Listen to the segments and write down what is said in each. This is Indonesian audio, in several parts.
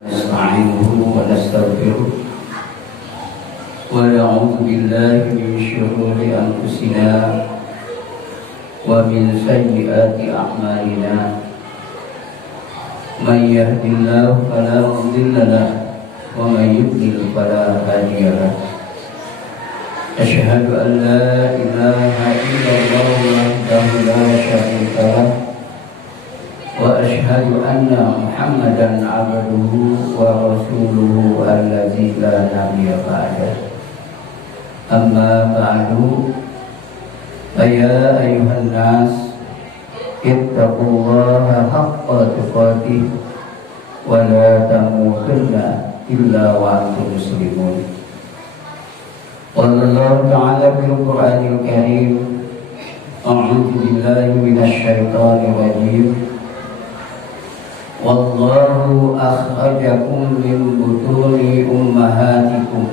نستعينه ونستغفره ونعوذ بالله من شرور أنفسنا ومن سيئات أعمالنا من يهد الله فلا مضل له ومن يضلل فلا هادي له أشهد أن لا إله إلا الله وحده لا شريك له وأشهد أن محمدا عبده ورسوله الذي لا نبي بعده أما بعد فيا أيها الناس اتقوا الله حق تقاته ولا تموتن إلا وأنتم مسلمون. قال الله تعالى في القرآن الكريم أعوذ بالله من الشيطان الرجيم والله أخرجكم من بطون أمهاتكم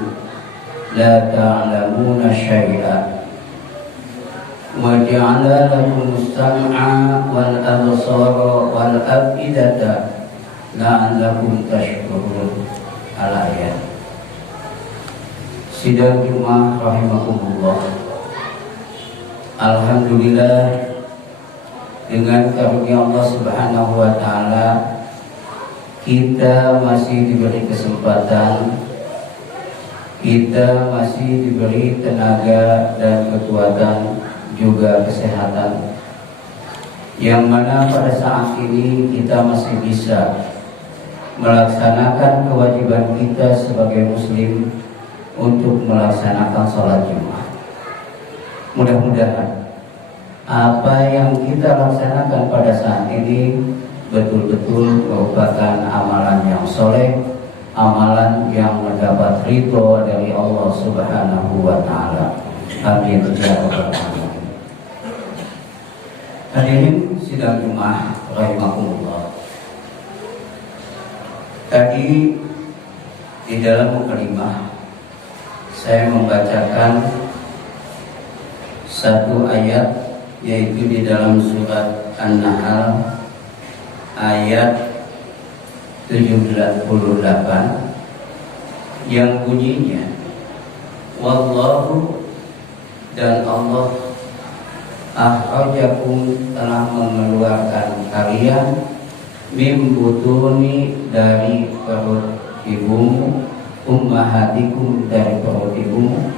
لا تعلمون شيئا وجعل لكم السمع والأبصار والأفئدة لعلكم تشكرون. Al-ayat. Sidang Jumat rahimakumullah. Alhamdulillah, dengan karunia Allah Subhanahu wa taala kita masih diberi kesempatan, kita masih diberi tenaga dan kekuatan juga kesehatan, yang mana pada saat ini kita masih bisa melaksanakan kewajiban kita sebagai muslim untuk melaksanakan sholat Jumat. Mudah-mudahan apa yang kita laksanakan pada saat ini betul-betul merupakan amalan yang soleh, amalan yang mendapat ridho dari Allah Subhanahu wa taala. Amin ya rabbal alamin. Hadirin sidang Jumat rahimakumullah. Tadi di dalam mukadimah saya membacakan satu ayat, yaitu di dalam surat An-Nahl ayat 78 yang bunyinya wallahu, dan Allah akhrajakum, telah mengeluarkan kalian mim butuni, dari perut ibumu, ummahatikum, dari perut ibumu,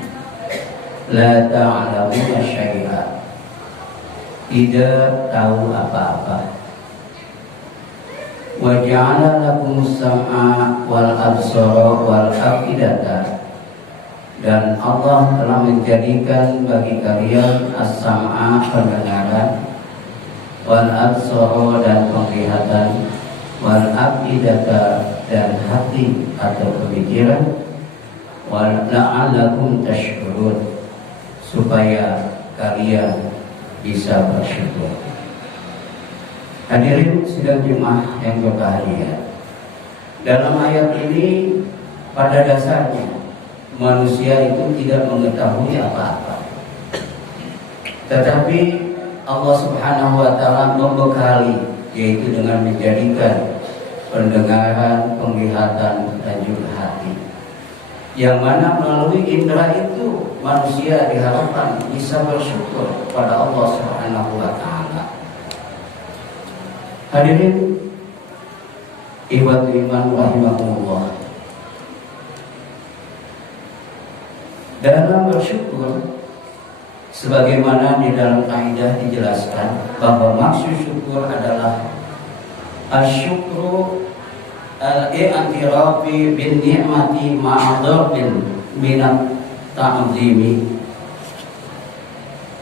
la ta'lamuna syai'a, tidak tahu apa-apa. Wa ja'ala lakumus sam'a wal absara wal afidata, dan Allah telah menjadikan bagi kalian as-sam'a, pendengaran, wal absara, dan penglihatan, wal afidata, dan hati atau pemikiran, wal la'allakum tashkurun, supaya kalian bisa bersyukur. Hadirin sidang Jumat yang berbahagia, dalam ayat ini pada dasarnya manusia itu tidak mengetahui apa-apa, tetapi Allah Subhanahu wa taala membekali, yaitu dengan menjadikan pendengaran, penglihatan, dan juga hati, yang mana melalui indera itu manusia diharapkan bisa bersyukur kepada Allah Subhanahu wa taala. Hadirin ikhwatul iman rahimakumullah, dalam bersyukur sebagaimana di dalam kaidah dijelaskan bahwa maksud syukur adalah asyukru al-i'tirafi bin ni'mati ma'adhabin minat ta'zimi.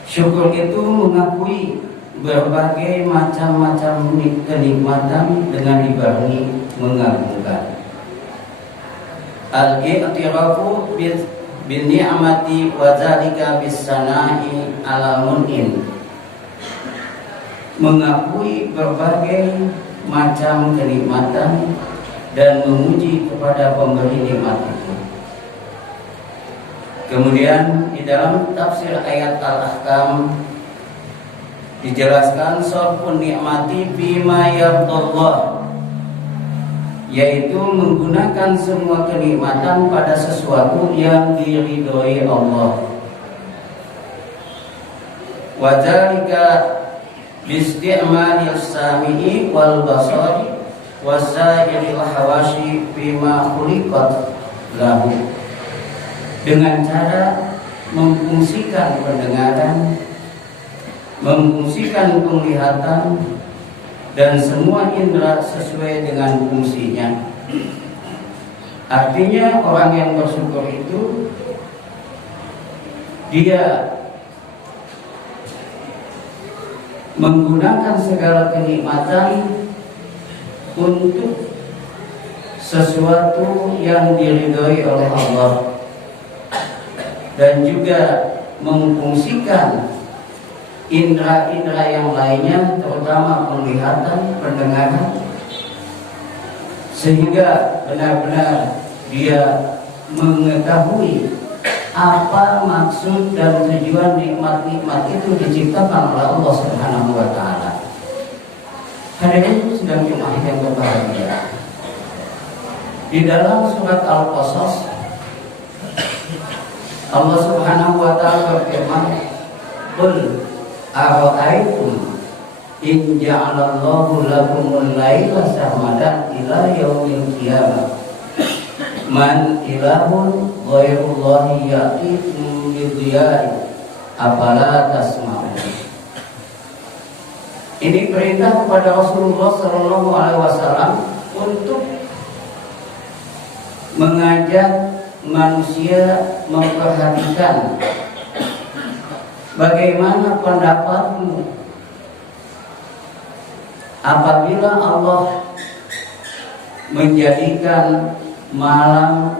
Syukur itu mengakui berbagai macam-macam kenikmatan dengan dibarengi mengagungkan. Al-i'tirafu bin ni'mati wa dzalika bis sana'i ala mun'in, mengakui berbagai macam kenikmatan dan memuji kepada pemberi nikmat itu. Kemudian di dalam tafsir ayat Al-Ahkam dijelaskan sarfun ni'mati bima yardallah, yaitu menggunakan semua kenikmatan pada sesuatu yang diridhoi Allah. Wa dzalika biisti'malil sami'i wal basari wa sa'iril hawashi bima khuliqat lahu, dengan cara memfungsikan pendengaran, memfungsikan penglihatan, dan semua indera sesuai dengan fungsinya. Artinya orang yang bersyukur itu dia menggunakan segala kenikmatan untuk sesuatu yang diridhoi oleh Allah, dan juga memfungsikan indera-indera yang lainnya, terutama penglihatan, pendengaran, sehingga benar-benar dia mengetahui apa maksud dan tujuan nikmat-nikmat itu diciptakan oleh Allah Subhanahu wa Ta'ala. Hadirin sedang jemaah yang berbahagia, di dalam surat Al-Qasas Allah Subhanahu wa Ta'ala berfirman, "Qul ara'aytum in ja'alallahu lakumul laila sarmadan ila yaumil qiyamah man ilahun ghairullahi ya'tikum bidhiya'in afala tasma'un." Ini perintah kepada Rasulullah sallallahu alaihi wasallam untuk mengajak manusia memperhatikan bagaimana pendapatmu apabila Allah menjadikan malam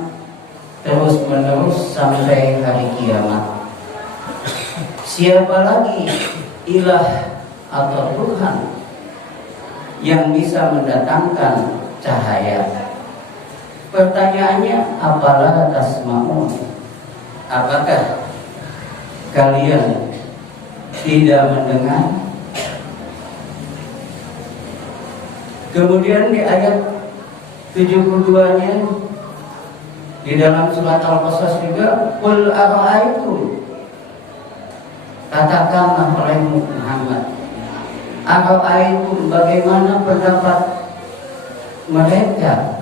terus-menerus sampai hari kiamat. Siapa lagi ilah atau Tuhan yang bisa mendatangkan cahaya? Pertanyaannya, apalah tasma'un? Apakah kalian tidak mendengar? Kemudian di ayat 72-nya di dalam surat Al-Qasas juga, qul ara'aytum, katakanlah oleh Muhammad, ara'aytum, bagaimana pendapat mereka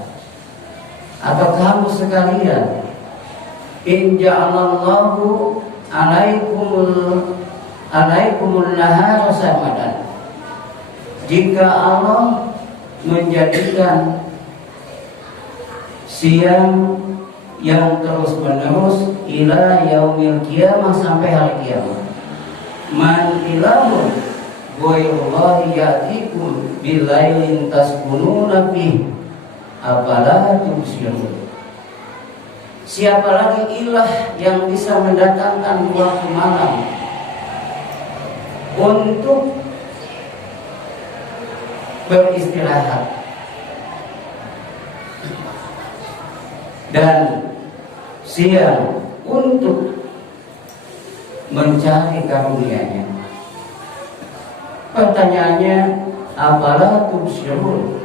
atau kamu sekalian, in ja'alallahu alaikumul nahara sarmadan, jika Allah menjadikan siang yang terus menerus ila yaumil qiyamah, sampai hari kiamat, man ilahun ghairullahi ya'tikum bilailin taskununa fihi afala tubsirun. Siapa lagi ilah yang bisa mendatangkan waktu malam untuk beristirahat dan siang untuk mencari karunia-Nya? Pertanyaannya, apalah tubsirun,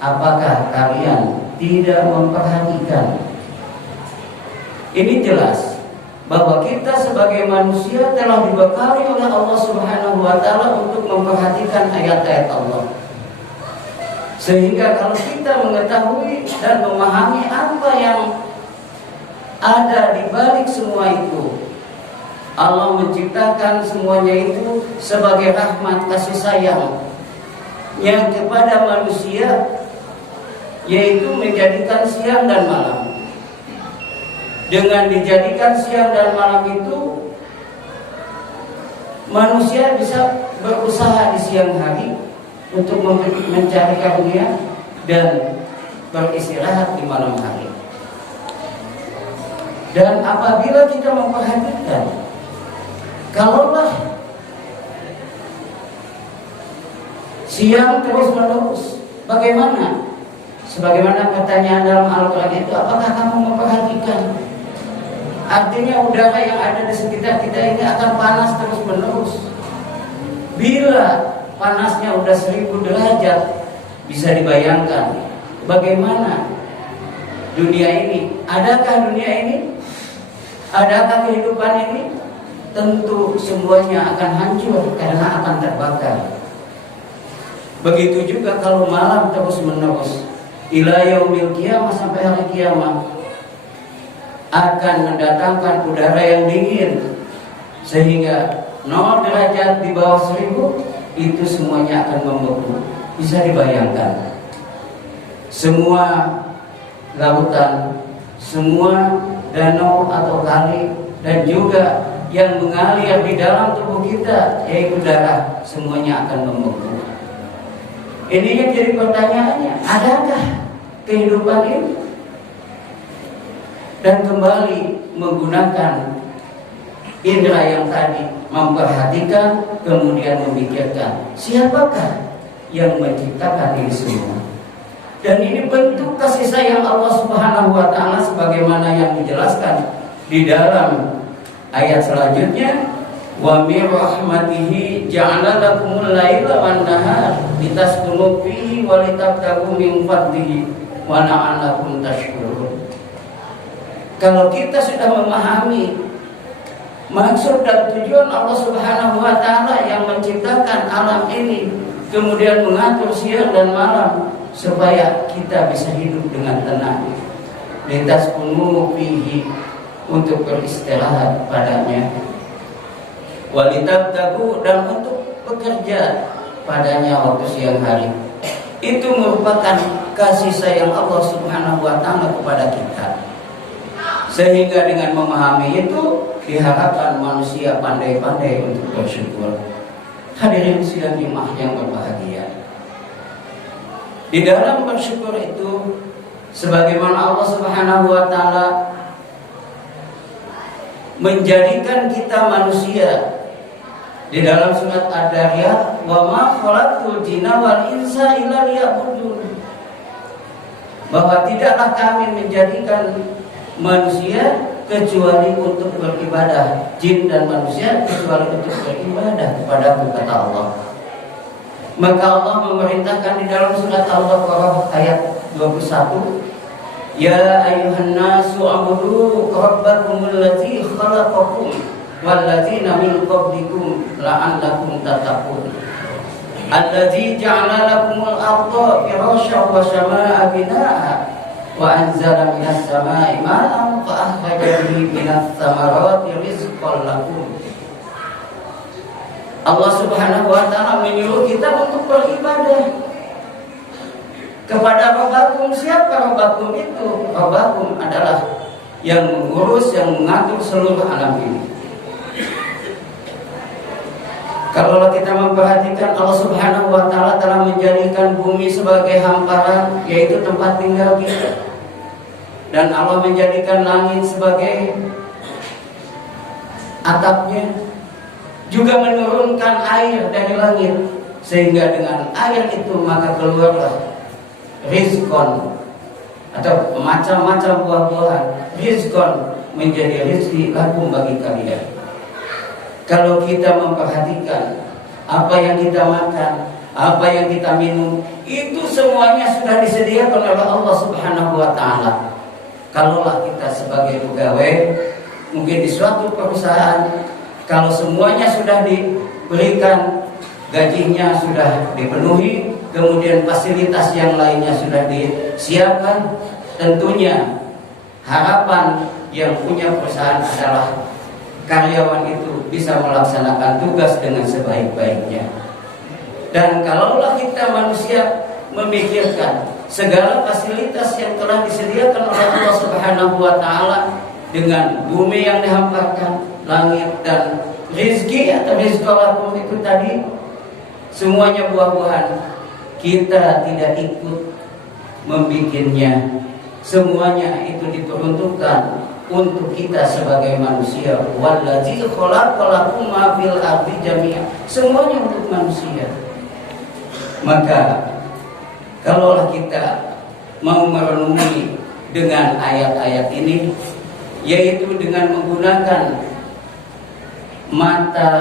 apakah kalian tidak memperhatikan? Ini jelas bahwa kita sebagai manusia telah dibekali oleh Allah Subhanahu wa Ta'ala untuk memperhatikan ayat-ayat Allah, sehingga kalau kita mengetahui dan memahami apa yang ada di balik semua itu, Allah menciptakan semuanya itu sebagai rahmat kasih sayang-Nya kepada manusia, yaitu menjadikan siang dan malam. Dengan dijadikan siang dan malam itu, manusia bisa berusaha di siang hari untuk mencari karunia dan beristirahat di malam hari. Dan apabila kita memperhatikan, kalaulah siang terus menerus, bagaimana? Sebagaimana pertanyaan dalam Al-Quran itu, apakah kamu memperhatikan? Artinya udara yang ada di sekitar kita ini akan panas terus menerus. Bila panasnya udah 1000 derajat, bisa dibayangkan bagaimana dunia ini? Adakah dunia ini? Adakah kehidupan ini? Tentu semuanya akan hancur karena akan terbakar. Begitu juga kalau malam terus menerus ila yaumil qiyamah, sampai hari kiamat akan mendatangkan udara yang dingin sehingga 0 derajat di bawah 1000 itu semuanya akan membeku. Bisa dibayangkan, semua lautan, semua danau atau kali, dan juga yang mengalir di dalam tubuh kita yaitu darah, semuanya akan membeku. Ini yang jadi pertanyaannya, adakah kehidupan ini? Dan kembali menggunakan indera yang tadi, memperhatikan, kemudian memikirkan, siapakah yang menciptakan ini semua? Dan ini bentuk kasih sayang Allah Subhanahu wa Ta'ala sebagaimana yang dijelaskan di dalam ayat selanjutnya, wa mir rahmatihi ja'ala lakumul laila wan nahar litaskunu fihi wa litabtaghu min fadlihi wa la'allakum tashkurun. Kalau kita sudah memahami maksud dan tujuan Allah Subhanahu wa Ta'ala yang menciptakan alam ini, kemudian mengatur siang dan malam supaya kita bisa hidup dengan tenang, litaskunu fihi, untuk beristirahat padanya, walitabtagu, dan untuk bekerja padanya waktu siang hari. Itu merupakan kasih sayang Allah Subhanahu wa Ta'ala kepada kita. Sehingga dengan memahami itu diharapkan manusia pandai-pandai untuk bersyukur. Hadirin sidang jemaah yang berbahagia, di dalam bersyukur itu sebagaimana Allah Subhanahu wa Ta'ala menjadikan kita manusia di dalam surat Ad-Dariyat, wa ma khalaqtul jinna wal insa illa liya'budun, bahwa tidaklah kami menjadikan manusia kecuali untuk beribadah, jin dan manusia kecuali untuk beribadah kepadaku, kata Allah. Maka Allah memerintahkan di dalam surat Al-Baqarah ayat 21, ya ayyuhan nasu u'budu rabbakumul ladzi khalaqakum walladzina min qablikum la'allakum tattaqun alladzi ja'ala lakumul arda firasyan wa samaa'a binaa'a wa anzala minas samaa'i ma'an fa akhraja bihi minas thamarati rizqan lakum. Allah Subhanahu wa Ta'ala menyuruh kita untuk beribadah kepada Rabbakum. Siapa Rabbakum itu? Rabbakum adalah yang mengurus, yang mengatur seluruh alam ini. Kalau kita memperhatikan, Allah Subhanahu wa Ta'ala telah menjadikan bumi sebagai hamparan, yaitu tempat tinggal kita. Dan Allah menjadikan langit sebagai atapnya, juga menurunkan air dari langit, sehingga dengan air itu maka keluarlah rizqan, atau macam-macam buah-buahan. Rizqan menjadi rezeki lakum bagi kalian. Kalau kita memperhatikan apa yang kita makan, apa yang kita minum, itu semuanya sudah disediakan oleh Allah Subhanahu wa Ta'ala. Kalaulah kita sebagai pegawai mungkin di suatu perusahaan, kalau semuanya sudah diberikan, gajinya sudah dipenuhi, kemudian fasilitas yang lainnya sudah disiapkan, tentunya harapan yang punya perusahaan adalah karyawan itu bisa melaksanakan tugas dengan sebaik-baiknya. Dan kalaulah kita manusia memikirkan segala fasilitas yang telah disediakan oleh Allah Subhanahu wa Ta'ala, dengan bumi yang dihamparkan, langit dan rizki atau rizqalakum itu tadi, semuanya buah-buahan, kita tidak ikut membikinnya. Semuanya itu diperuntukkan untuk kita sebagai manusia. Wallazi khalaqalakum ma fil ardi jami'an, semuanya untuk manusia. Maka kalaulah kita mau merenungi dengan ayat-ayat ini, yaitu dengan menggunakan mata,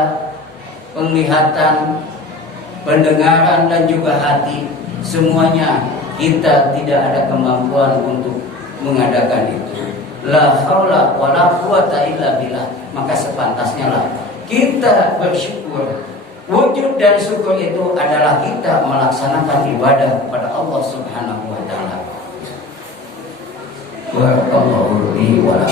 penglihatan, pendengaran dan juga hati, semuanya kita tidak ada kemampuan untuk mengadakan itu. La haula wala quwata illa billah. Maka sepantasnya lah kita bersyukur. Wujud dan syukur itu adalah kita melaksanakan ibadah kepada Allah Subhanahu wa taala. Wa qawlu li wa